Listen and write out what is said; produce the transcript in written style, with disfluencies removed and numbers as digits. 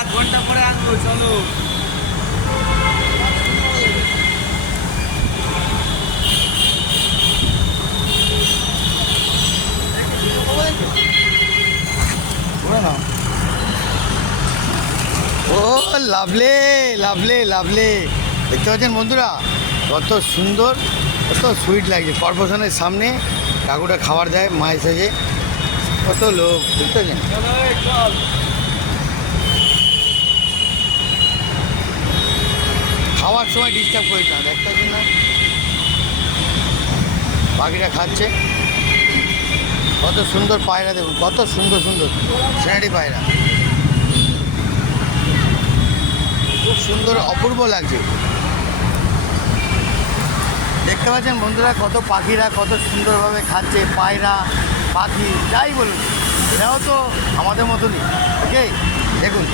আধ ঘন্টা পরে আসবো, চলো। ও লাভলে লাভলে লাভলে, দেখতে পাচ্ছেন বন্ধুরা কত সুন্দর, কত সুইট লাগছে। কর্পোরেশনের সামনে কাকুটা খাবার দেয় মায়ের সাজে, কত লোক দেখতে পাচ্ছেন। খাওয়ার সময় ডিস্টার্ব করিস না, দেখতে পাচ্ছেন না পাখিরা খাচ্ছে। কত সুন্দর পায়রা, দেখুন কত সুন্দর সুন্দর সিনারি পায়রা, খুব সুন্দর অপূর্ব লাগছে। দেখতে পাচ্ছেন বন্ধুরা কত পাখিরা কত সুন্দরভাবে খাচ্ছে, পায়রা পাখি যাই বলুন, এরাও তো আমাদের মতনই। ওকে দেখুন।